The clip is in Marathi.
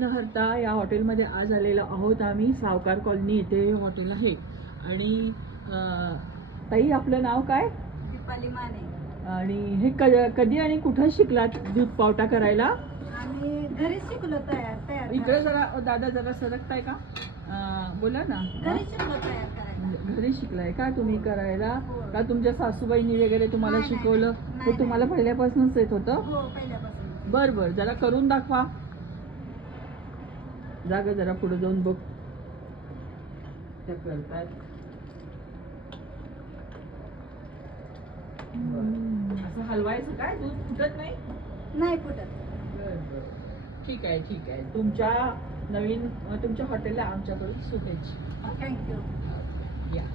विघ्नहर्ता या हॉटेलमध्ये आज आलेलो आहोत आम्ही. सावकार कॉलनी येथे हॉटेल आहे. आणि ताई आपलं नाव काय? दीपाली माने. आणि हे कधी आणि कुठं शिकलात दूध पावटा करायला? आम्ही घरीच शिकलो तयार इकडे जरा दादा जरा सरकताय का? बोला ना. घरी शिकलो तयार करायला. घरी शिकलाय का तुम्ही करायला? हो. का तुमच्या सासूबाईंनी वगैरे तुम्हाला नाही, शिकवलं? नाही, ते तुम्हाला पहिल्यापासूनच येत होतं? हो पहिल्यापासून. बर बर, जरा करून दाखवा. जागा जरा पुढे जाऊन बघ. त्या करतायत. असं हलवायचं काय? दूध फुटत नाही? नाही फुटत. ठीक आहे ठीक आहे. तुमच्या नवीन तुमच्या हॉटेलला आमच्याकडून शुभेच्छा. थँक्यू.